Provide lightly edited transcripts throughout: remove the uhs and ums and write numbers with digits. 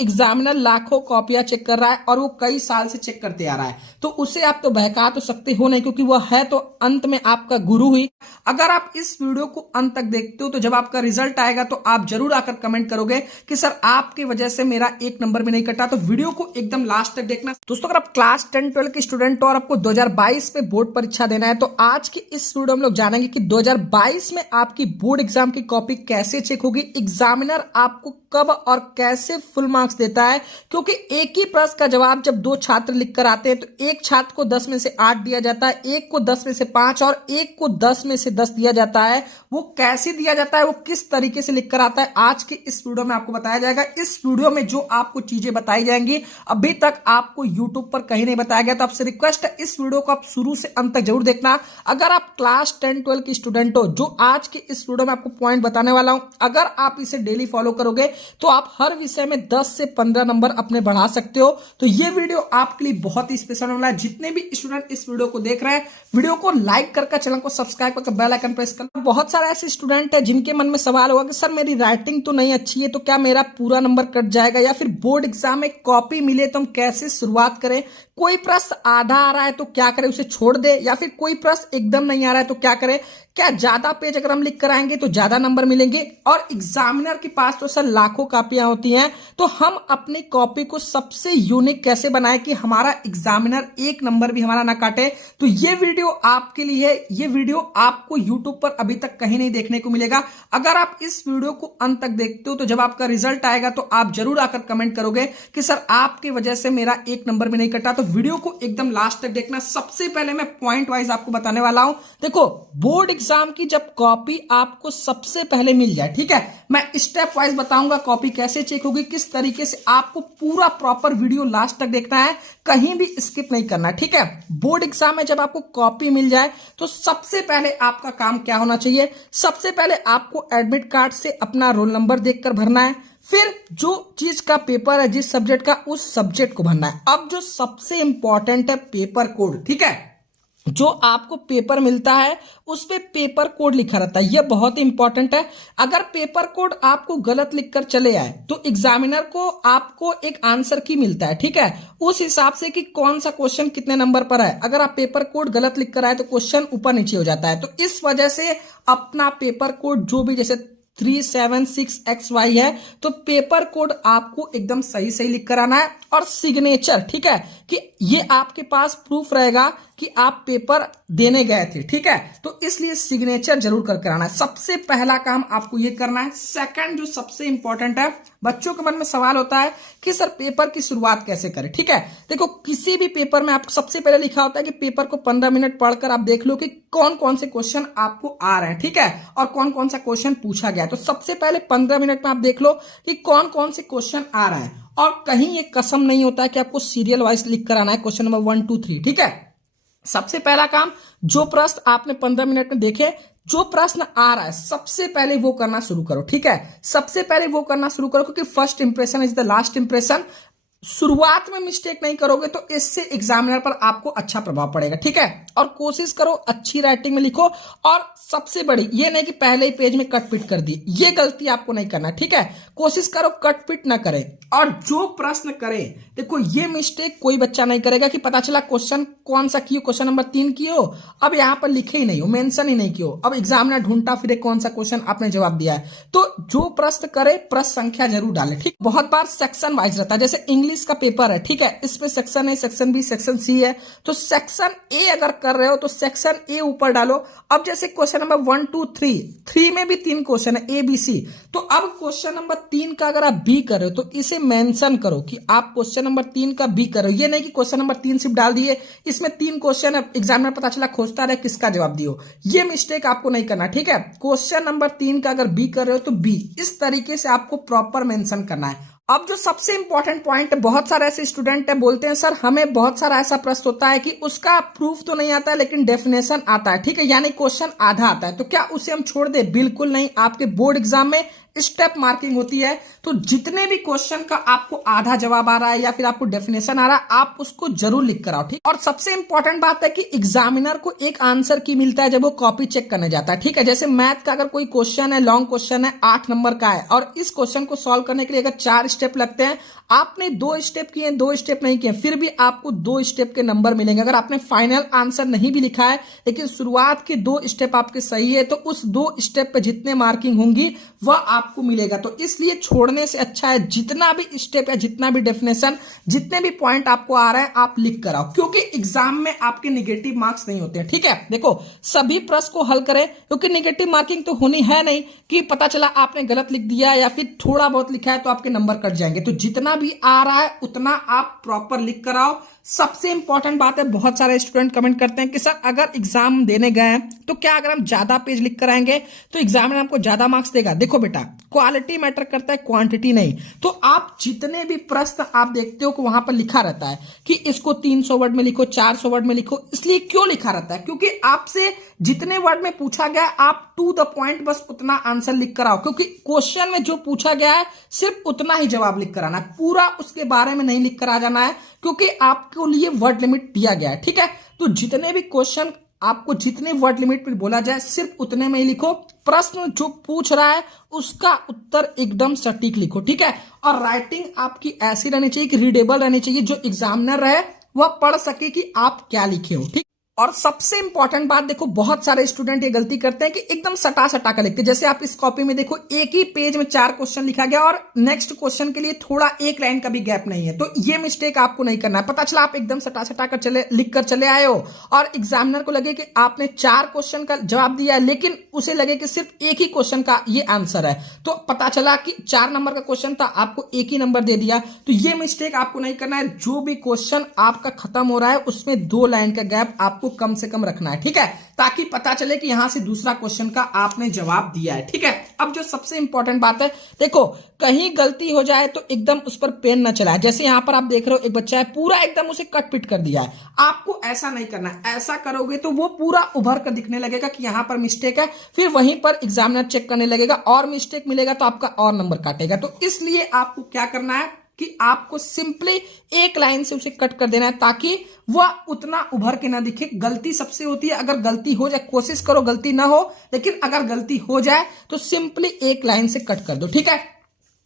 Examiner लाखों कॉपियां check कर रहा है और वो कई साल से चेक करते आ रहा है, तो उसे आप तो बहका तो सकते हो नहीं, क्योंकि वह है तो अंत में आपका गुरु ही। अगर आप इस वीडियो को अंत तक देखते हो तो जब आपका रिजल्ट आएगा तो आप जरूर आकर कमेंट करोगे कि सर आपकी वजह से मेरा एक नंबर भी नहीं कटा। तो वीडियो को एकदम लास्ट तक देखना। दोस्तों अगर आप क्लास 10-12 के स्टूडेंट हो और आपको 2022 में बोर्ड परीक्षा देना है तो आज की इस वीडियो में लोग जानेंगे कि 2022 में आपकी बोर्ड एग्जाम की कॉपी कैसे चेक होगी, एग्जामिनर आपको कब और कैसे फुल मार्क्स देता है, क्योंकि एक ही प्रश्न का जवाब जब दो छात्र लिखकर आते हैं तो एक छात्र को 10 में से 8 दिया जाता है, एक को 10 में से 5 और एक को 10 में से 10 दिया जाता है। वो कैसे दिया जाता है, वो किस तरीके से लिखकर आता है, आज की इस वीडियो में आपको बताया जाएगा। इस वीडियो में जो आपको चीजें बताई जाएंगी अभी तक आपको यूट्यूब पर कहीं नहीं बताया गया, तो आपसे रिक्वेस्ट है इस वीडियो को आप शुरू से अंत तक जरूर देखना। अगर आप क्लास 10-12 की स्टूडेंट हो, जो आज की इस वीडियो में आपको पॉइंट बताने वाला हूं, अगर आप इसे डेली फॉलो करोगे तो आप हर विषय में 10 से 15 नंबर अपने बढ़ा सकते हो। तो ये वीडियो आपके लिए बहुत ही स्पेशल होने वाला है। जितने भी स्टूडेंट इस वीडियो को देख रहे हैं, वीडियो को लाइक करके चैनल को सब्सक्राइब करके बेल आइकन प्रेस कर। बहुत सारे ऐसे स्टूडेंट है जिनके मन में सवाल होगा कि सर मेरी राइटिंग तो नहीं अच्छी है, तो क्या मेरा पूरा नंबर कट जाएगा, या फिर बोर्ड एग्जाम में कॉपी मिले तो हम कैसे शुरुआत करें, कोई प्रश्न आधा आ रहा है तो क्या करें, उसे छोड़ दे, या फिर कोई प्रश्न एकदम नहीं आ रहा है तो क्या करें, क्या ज्यादा पेज अगर हम लिख कर आएंगे तो ज्यादा नंबर मिलेंगे। और एग्जामिनर के पास तो सर लाखों कॉपियां होती हैं, तो हम अपनी कॉपी को सबसे यूनिक कैसे बनाएं कि हमारा एग्जामिनर एक नंबर भी हमारा ना काटे। तो ये वीडियो आपके लिए है, ये वीडियो आपको यूट्यूब पर अभी तक कहीं नहीं देखने को मिलेगा। अगर आप इस वीडियो को अंत तक देखते हो तो जब आपका रिजल्ट आएगा तो आप जरूर आकर कमेंट करोगे कि सर आपकी वजह से मेरा एक नंबर भी नहीं कटा। तो वीडियो को एकदम लास्ट तक देखना। सबसे पहले मैं पॉइंट वाइज आपको बताने वाला हूं। देखो, बोर्ड एग्जाम की जब कॉपी आपको सबसे पहले मिल जाए, ठीक है, मैं स्टेप वाइज बताऊंगा कॉपी कैसे चेक होगी, किस तरीके से आपको पूरा प्रॉपर वीडियो लास्ट तक देखना है, कहीं भी स्किप नहीं करना, ठीक है। बोर्ड एग्जाम में जब आपको कॉपी मिल जाए तो सबसे पहले आपका काम क्या होना चाहिए, सबसे पहले आपको एडमिट कार्ड से अपना रोल नंबर देखकर भरना है, फिर जो चीज का पेपर है, जिस सब्जेक्ट का, उस सब्जेक्ट को भरना है। अब जो सबसे इंपॉर्टेंट है पेपर कोड, ठीक है, जो आपको पेपर मिलता है उस पे पेपर कोड लिखा रहता है, यह बहुत ही इंपॉर्टेंट है। अगर पेपर कोड आपको गलत लिखकर चले आए तो एग्जामिनर को आपको एक आंसर की मिलता है, ठीक है, उस हिसाब से कि कौन सा क्वेश्चन कितने नंबर पर है। अगर आप पेपर कोड गलत लिख कर आए तो क्वेश्चन ऊपर नीचे हो जाता है। तो इस वजह से अपना पेपर कोड जो भी, जैसे 376XY है, तो पेपर कोड आपको एकदम सही सही लिख कर आना है। और सिग्नेचर, ठीक है, कि ये आपके पास प्रूफ रहेगा कि आप पेपर देने गए थे, ठीक है, तो इसलिए सिग्नेचर जरूर करके आना है। सबसे पहला काम आपको ये करना है। सेकंड जो सबसे इंपॉर्टेंट है, बच्चों के मन में सवाल होता है कि सर पेपर की शुरुआत कैसे करें, ठीक है। देखो, किसी भी पेपर में आपको सबसे पहले लिखा होता है कि पेपर को 15 मिनट पढ़कर आप देख लो कि कौन कौन से क्वेश्चन आपको आ रहे हैं, ठीक है, और कौन कौन सा क्वेश्चन पूछा गया। तो सबसे पहले 15 मिनट में आप देख लो कि कौन कौन से क्वेश्चन आ रहे हैं, और कहीं ये कसम नहीं होता है कि आपको सीरियल वाइज लिख कर आना है, क्वेश्चन नंबर 1 2 3, ठीक है। सबसे पहला काम, जो प्रश्न आपने 15 मिनट में देखे, जो प्रश्न आ रहा है सबसे पहले वो करना शुरू करो, ठीक है, सबसे पहले वो करना शुरू करो, क्योंकि first impression is the last impression. शुरुआत में मिस्टेक नहीं करोगे तो इससे एग्जामिनर पर आपको अच्छा प्रभाव पड़ेगा, ठीक है। और कोशिश करो अच्छी राइटिंग में लिखो, और सबसे बड़ी ये नहीं कि पहले ही पेज में कट पिट कर दी, ये गलती आपको नहीं करना, ठीक है। कोशिश करो कट पिट ना करें, और जो प्रश्न करे, देखो ये मिस्टेक कोई बच्चा नहीं करेगा कि पता चला क्वेश्चन कौन सा कियो, क्वेश्चन नंबर 3 कियो, अब यहां पर लिखे ही नहीं हो, मेंशन ही नहीं कियो, अब एग्जामिनर ढूंढता फिरे कौन सा क्वेश्चन आपने जवाब दिया है। तो जो प्रश्न करे प्रश्न संख्या जरूर डाले, ठीक। बहुत बार सेक्शन वाइज रहता है, जैसे इंग्लिश का पेपर है, ठीक है, इसमें section A, section B, section C है, तो सेक्शन ए अगर कर रहे हो तो सेक्शन ए ऊपर डालो। अब जैसे क्वेश्चन नंबर 1 2 3 में भी 3 क्वेश्चन है, ए बी सी, तो अब क्वेश्चन नंबर 3 का अगर आप बी कर रहे हो तो इसे मेंशन करो कि आप क्वेश्चन नंबर 3 का बी कर रहे हो। ये नहीं कि क्वेश्चन नंबर 3 सिर्फ डाल दिए, इसमें 3 क्वेश्चन है, एग्जामिनर पता चला खोजता रहे किसका जवाब दियो, ये मिस्टेक आपको नहीं करना, ठीक है। क्वेश्चन नंबर 3 का अगर बी कर रहे हो तो बी, इस तरीके से आपको प्रॉपर मेंशन करना है। अब जो सबसे इंपॉर्टेंट पॉइंट है, बहुत सारे ऐसे स्टूडेंट है बोलते हैं सर हमें बहुत सारा ऐसा प्रश्न होता है कि उसका प्रूफ तो नहीं आता है लेकिन डेफिनेशन आता है, ठीक है, यानी क्वेश्चन आधा आता है, तो क्या उसे हम छोड़ दे? बिल्कुल नहीं। आपके बोर्ड एग्जाम में स्टेप मार्किंग होती है। तो जितने भी क्वेश्चन का आपको आधा जवाब आ रहा है या फिर आपको डेफिनेशन आ रहा है, आप उसको जरूर लिख कर आओ, ठीक। और सबसे इंपॉर्टेंट बात है कि एग्जामिनर को एक आंसर की मिलता है जब वो कॉपी चेक करने जाता है, ठीक है। जैसे मैथ का अगर कोई क्वेश्चन है, लॉन्ग क्वेश्चन है, 8 नंबर का है, और इस क्वेश्चन को सॉल्व करने के लिए अगर 4 स्टेप लगते हैं, आपने 2 स्टेप किए, 2 स्टेप नहीं किए, फिर भी आपको 2 स्टेप के नंबर मिलेंगे। अगर आपने फाइनल आंसर नहीं भी लिखा है लेकिन शुरुआत के 2 स्टेप आपके सही है, तो उस 2 स्टेप पे जितने मार्किंग होंगी वह आपको मिलेगा। तो इसलिए छोड़ने से अच्छा है जितना भी स्टेप या जितना भी डेफिनेशन, जितने भी पॉइंट आपको आ रहा है, आप लिख कर आओ, क्योंकि एग्जाम में आपके नेगेटिव मार्क्स नहीं होते हैं, ठीक है। देखो, सभी प्रश्न को हल करें, क्योंकि नेगेटिव मार्किंग तो होनी है नहीं कि पता चला आपने गलत लिख दिया या फिर थोड़ा बहुत लिखा है तो आपके नंबर कट जाएंगे। तो जितना भी आ रहा है उतना आप प्रॉपर लिख कर आओ। सबसे इंपॉर्टेंट बात है, बहुत सारे स्टूडेंट कमेंट करते हैं कि सर अगर एग्जाम देने गए हैं तो क्या अगर हम ज्यादा पेज लिख कर आएंगे तो एग्जामिनर हमको ज्यादा मार्क्स देगा? देखो बेटा, क्वालिटी मैटर करता है, क्वांटिटी नहीं। तो आप जितने भी प्रश्न आप देखते हो कि वहां पर लिखा रहता है कि इसको 300 वर्ड में लिखो, 400 वर्ड में लिखो, इसलिए क्यों लिखा रहता है? क्योंकि आपसे जितने वर्ड में पूछा गया आप टू द पॉइंट बस उतना आंसर लिख कर आओ, क्योंकि क्वेश्चन में जो पूछा गया है सिर्फ उतना ही जवाब लिख कर आना है, पूरा उसके बारे में नहीं लिख कर आ जाना है, क्योंकि आपके लिए वर्ड लिमिट दिया गया है, ठीक है। तो जितने भी क्वेश्चन आपको जितने वर्ड लिमिट पर बोला जाए सिर्फ उतने में ही लिखो। प्रश्न जो पूछ रहा है उसका उत्तर एकदम सटीक लिखो, ठीक है। और राइटिंग आपकी ऐसी रहनी चाहिए कि रीडेबल रहनी चाहिए, जो एग्जामिनर रहे वह पढ़ सके कि आप क्या लिखे हो, ठीक। और सबसे इंपॉर्टेंट बात, देखो बहुत सारे स्टूडेंट ये गलती करते हैं कि एकदम सटा सटा कर लिखते हैं। जैसे आप इस कॉपी में देखो, एक ही पेज में 4 क्वेश्चन लिखा गया और नेक्स्ट क्वेश्चन के लिए थोड़ा एक लाइन का भी गैप नहीं है। तो ये मिस्टेक आपको नहीं करना है। पता चला आप एकदम सटा सटा कर लिख कर चले आए हो और एग्जामिनर को लगे कि आपने 4 क्वेश्चन का जवाब दिया है, लेकिन उसे लगे कि सिर्फ एक ही क्वेश्चन का ये आंसर है, तो पता चला कि 4 नंबर का क्वेश्चन था, आपको एक ही नंबर दे दिया। तो ये मिस्टेक आपको नहीं करना है। जो भी क्वेश्चन आपका खत्म हो रहा है उसमें 2 लाइन का गैप आपको कम से कम रखना है, ठीक है, ताकि पता चले कि यहां से दूसरा क्वेश्चन का आपने जवाब दिया है, ठीक है। अब जो सबसे इंपॉर्टेंट बात है, देखो कहीं गलती हो जाए तो एकदम उस पर पेन न चलाए। जैसे यहां पर आप देख रहे हो, एक बच्चा है पूरा एकदम उसे कट पिट कर दिया है, आपको ऐसा नहीं करना है। ऐसा करोगे तो वो पूरा उभर कर दिखने लगेगा कि यहां पर मिस्टेक है, फिर वहीं पर एग्जामिनर चेक करने लगेगा और मिस्टेक मिलेगा तो आपका और नंबर काटेगा। तो इसलिए आपको क्या करना है कि आपको सिंपली एक लाइन से उसे कट कर देना है, ताकि वह उतना उभर के ना दिखे। गलती सबसे होती है, अगर गलती हो जाए, कोशिश करो गलती ना हो, लेकिन अगर गलती हो जाए तो सिंपली एक लाइन से कट कर दो, ठीक है।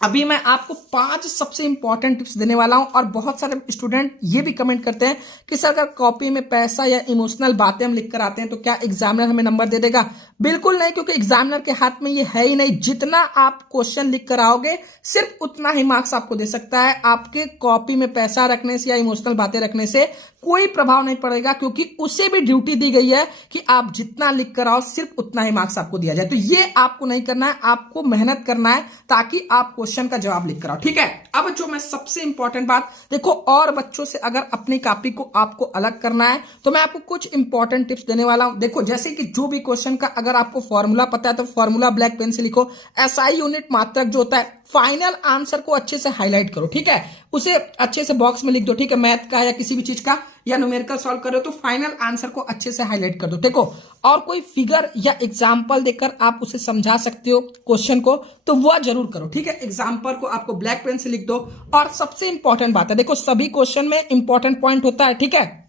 अभी मैं आपको 5 सबसे इंपॉर्टेंट टिप्स देने वाला हूं। और बहुत सारे स्टूडेंट ये भी कमेंट करते हैं कि सर अगर कॉपी में पैसा या इमोशनल बातें हम लिख कर आते हैं तो क्या एग्जामिनर हमें नंबर दे देगा? बिल्कुल नहीं, क्योंकि एग्जामिनर के हाथ में ये है ही नहीं। जितना आप क्वेश्चन लिख कर आओगे सिर्फ उतना ही मार्क्स आपको दे सकता है। आपके कॉपी में पैसा रखने से या इमोशनल बातें रखने से कोई प्रभाव नहीं पड़ेगा, क्योंकि उसे भी ड्यूटी दी गई है कि आप जितना लिख कर आओ सिर्फ उतना ही मार्क्स आपको दिया जाए। तो ये आपको नहीं करना है, आपको मेहनत करना है ताकि आप क्वेश्चन का जवाब लिख कर आओ, ठीक है। अब जो मैं सबसे इंपॉर्टेंट बात, देखो और बच्चों से अगर अपनी कॉपी को आपको अलग करना है तो मैं आपको कुछ इंपॉर्टेंट टिप्स देने वाला हूं। देखो जैसे कि जो भी क्वेश्चन का अगर आपको फॉर्मूला पता है तो फॉर्मूला ब्लैक पेन से लिखो। एसआई यूनिट मात्रक जो होता है, फाइनल आंसर को अच्छे से हाईलाइट करो, ठीक है, उसे अच्छे से बॉक्स में लिख दो, ठीक है। मैथ का या किसी भी चीज का या न्यूमेरिकल सॉल्व कर रहे हो तो फाइनल आंसर को अच्छे से हाईलाइट कर दो, देखो। और कोई फिगर या एग्जांपल देकर आप उसे समझा सकते हो क्वेश्चन को, तो वह जरूर करो, ठीक है। एग्जांपल को आपको ब्लैक पेन से लिख दो। और सबसे इंपॉर्टेंट बात है, देखो सभी क्वेश्चन में इंपॉर्टेंट पॉइंट होता है, ठीक है,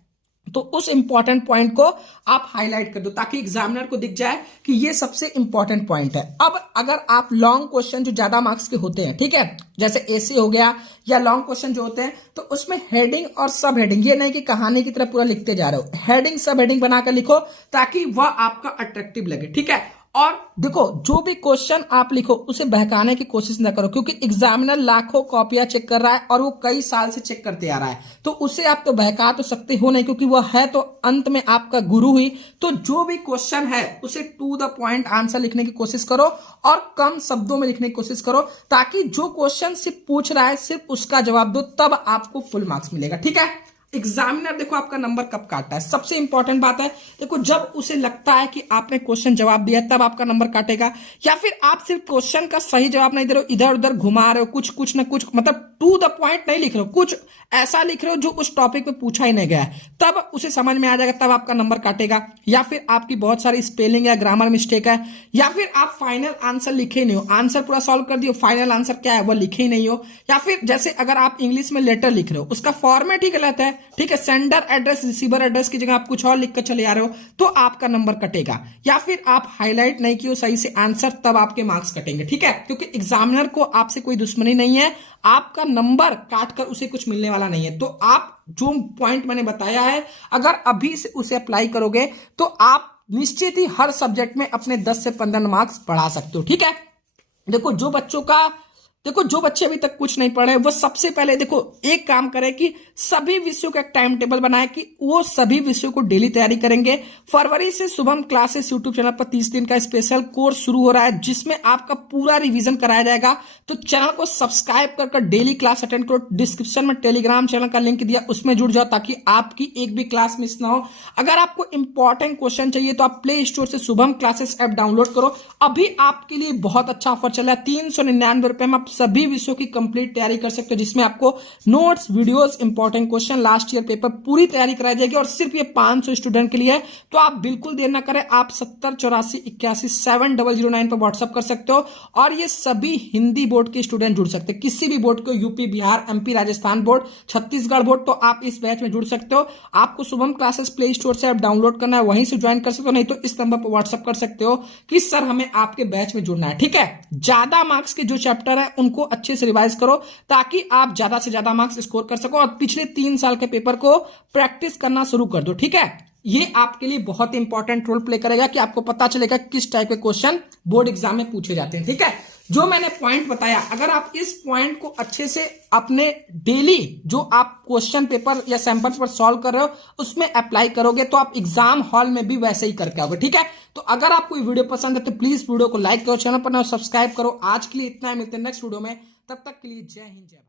तो उस इंपॉर्टेंट पॉइंट को आप हाईलाइट कर दो ताकि एग्जामिनर को दिख जाए कि ये सबसे इंपॉर्टेंट पॉइंट है। अब अगर आप लॉन्ग क्वेश्चन जो ज्यादा मार्क्स के होते हैं, ठीक है, जैसे एसे हो गया या लॉन्ग क्वेश्चन जो होते हैं, तो उसमें हेडिंग और सब हेडिंग, ये नहीं कि कहानी की तरह पूरा लिखते जा रहे हो, हेडिंग सब हेडिंग बनाकर लिखो ताकि वह आपका अट्रैक्टिव लगे, ठीक है। और देखो जो भी क्वेश्चन आप लिखो उसे बहकाने की कोशिश ना करो, क्योंकि एग्जामिनर लाखों कॉपियां चेक कर रहा है और वो कई साल से चेक करते आ रहा है, तो उसे आप तो बहका तो सकते हो नहीं, क्योंकि वह है तो अंत में आपका गुरु ही। तो जो भी क्वेश्चन है उसे टू द पॉइंट आंसर लिखने की कोशिश करो और कम शब्दों में लिखने की कोशिश करो, ताकि जो क्वेश्चन सिर्फ पूछ रहा है सिर्फ उसका जवाब दो, तब आपको फुल मार्क्स मिलेगा, ठीक है। एग्जामिनर देखो आपका नंबर कब काटता है, सबसे इंपॉर्टेंट बात है, देखो जब उसे लगता है कि आपने क्वेश्चन जवाब दिया तब आपका नंबर काटेगा, या फिर आप सिर्फ क्वेश्चन का सही जवाब नहीं दे रहे हो, इधर उधर घुमा रहे हो, कुछ ना कुछ, मतलब टू द पॉइंट नहीं लिख रहे हो, कुछ ऐसा लिख रहे हो जो उस टॉपिक में पूछा ही नहीं गया है, तब उसे समझ में आ जाएगा, तब आपका नंबर काटेगा। या फिर आपकी बहुत सारी स्पेलिंग या ग्रामर मिस्टेक है, या फिर आप फाइनल आंसर लिखे ही नहीं हो, आंसर पूरा सॉल्व कर दियो, फाइनल आंसर क्या है वो लिखे ही नहीं हो। या फिर जैसे अगर आप इंग्लिश में लेटर लिख रहे हो, उसका फॉर्मेट ही गलत है, ठीक है, सेंडर एड्रेस रिसीवर एड्रेस की जगह आप कुछ और लिख कर चले आ रहे हो, तो आपका नंबर कटेगा। या फिर आप हाईलाइट नहीं किए हो सही से आंसर, तब आपके मार्क्स कटेंगे, ठीक है, क्योंकि एग्जामिनर को आपसे कोई दुश्मनी नहीं है, आपका नंबर काट कर उसे कुछ मिलने वाला नहीं है। तो आप जो पॉइंट मैंने बताया है, अगर अभी से उसे अप्लाई करोगे तो आप निश्चित ही हर सब्जेक्ट में अपने 10 से 15 मार्क्स बढ़ा सकते हो, ठीक है। देखो जो बच्चे अभी तक कुछ नहीं पढ़े, वो सबसे पहले देखो एक काम करें कि सभी विषयों का एक टाइम टेबल बनाए कि वो सभी विषयों को डेली तैयारी करेंगे। फरवरी से शुभम क्लासेस यूट्यूब चैनल पर 30 दिन का स्पेशल कोर्स शुरू हो रहा है, जिसमें आपका पूरा रिवीजन कराया जाएगा। तो चैनल को सब्सक्राइब कर डेली क्लास अटेंड करो। डिस्क्रिप्शन में टेलीग्राम चैनल का लिंक दिया, उसमें जुड़ जाओ ताकि आपकी एक भी क्लास मिस ना हो। अगर आपको इंपॉर्टेंट क्वेश्चन चाहिए तो आप प्ले स्टोर से शुभम क्लासेस ऐप डाउनलोड करो। अभी आपके लिए बहुत अच्छा ऑफर चल रहा है, 399 रुपए में आप सभी विषयों की कंप्लीट तैयारी कर सकते हो, जिसमें आपको notes, videos, important question, last year paper पूरी तैयारी कराई जाएगी। और सिर्फ ये 500 स्टूडेंट के लिए है, तो आप बिल्कुल देर ना करें, आप 7084817009 पर व्हाट्सअप कर सकते हो। और ये सभी हिंदी बोर्ड के स्टूडेंट जुड़ सकते हैं, किसी भी बोर्ड को, UP, Bihar, MP, Rajasthan board, Chhattisgarh board, तो आप इस बैच में जुड़ सकते हो। आपको शुभम क्लासेस प्ले स्टोर से ऐप डाउनलोड करना है, वहीं से ज्वाइन कर सकते हो, नहीं तो इस नंबर पर व्हाट्सअप कर सकते हो कि सर हमें आपके बैच में जुड़ना है, ठीक है। ज्यादा मार्क्स के जो चैप्टर है उनको अच्छे से रिवाइज करो, ताकि आप ज्यादा से ज्यादा मार्क्स स्कोर कर सको, और पिछले 3 साल के पेपर को प्रैक्टिस करना शुरू कर दो, ठीक है। ये आपके लिए बहुत इंपॉर्टेंट रोल प्ले करेगा कि आपको पता चलेगा किस टाइप के क्वेश्चन बोर्ड एग्जाम में पूछे जाते हैं, ठीक है। जो मैंने पॉइंट बताया, अगर आप इस पॉइंट को अच्छे से अपने डेली जो आप क्वेश्चन पेपर या सैंपल पेपर सॉल्व कर रहे हो उसमें अप्लाई करोगे, तो आप एग्जाम हॉल में भी वैसे ही करके आओगे, ठीक है। तो अगर आपको ये वीडियो पसंद है तो प्लीज वीडियो को लाइक करो, चैनल पर सब्सक्राइब करो। आज के लिए इतना है, मिलते हैं नेक्स्ट वीडियो में, तब तक के लिए जय हिंद, जय भारत।